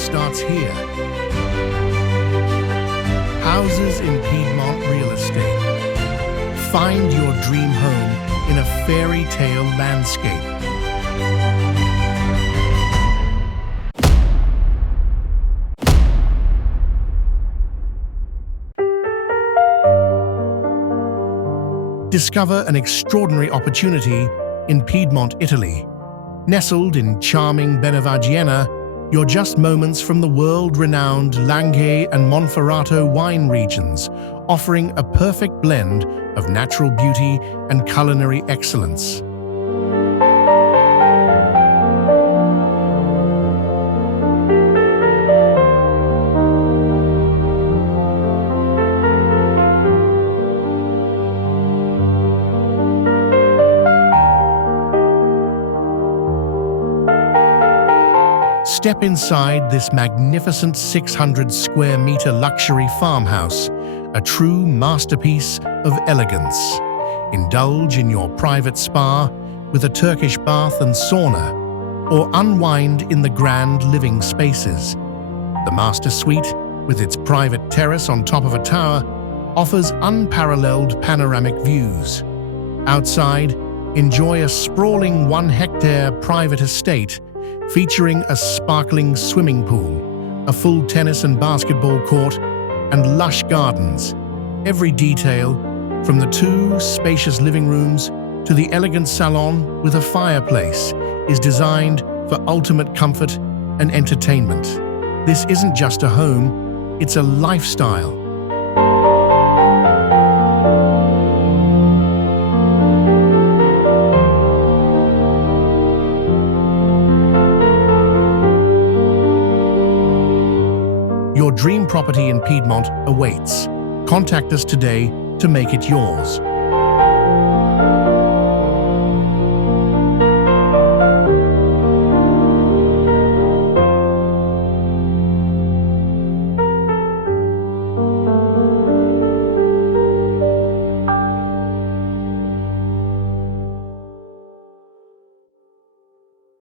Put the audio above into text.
starts here. Houses in Piedmont real estate. Find your dream home in a fairy tale landscape. Discover an extraordinary opportunity in Piedmont, Italy. Nestled in charming Benevagienna, you're just moments from the world-renowned Langhe and Monferrato wine regions, offering a perfect blend of natural beauty and culinary excellence. Step inside this magnificent 600-square-meter luxury farmhouse, a true masterpiece of elegance. Indulge in your private spa with a Turkish bath and sauna, or unwind in the grand living spaces. The master suite, with its private terrace on top of a tower, offers unparalleled panoramic views. Outside, enjoy a sprawling 1-hectare private estate featuring a sparkling swimming pool, a full tennis and basketball court, and lush gardens. Every detail, from the 2 spacious living rooms to the elegant salon with a fireplace, is designed for ultimate comfort and entertainment. This isn't just a home, it's a lifestyle. Your dream property in Piedmont awaits. Contact us today to make it yours.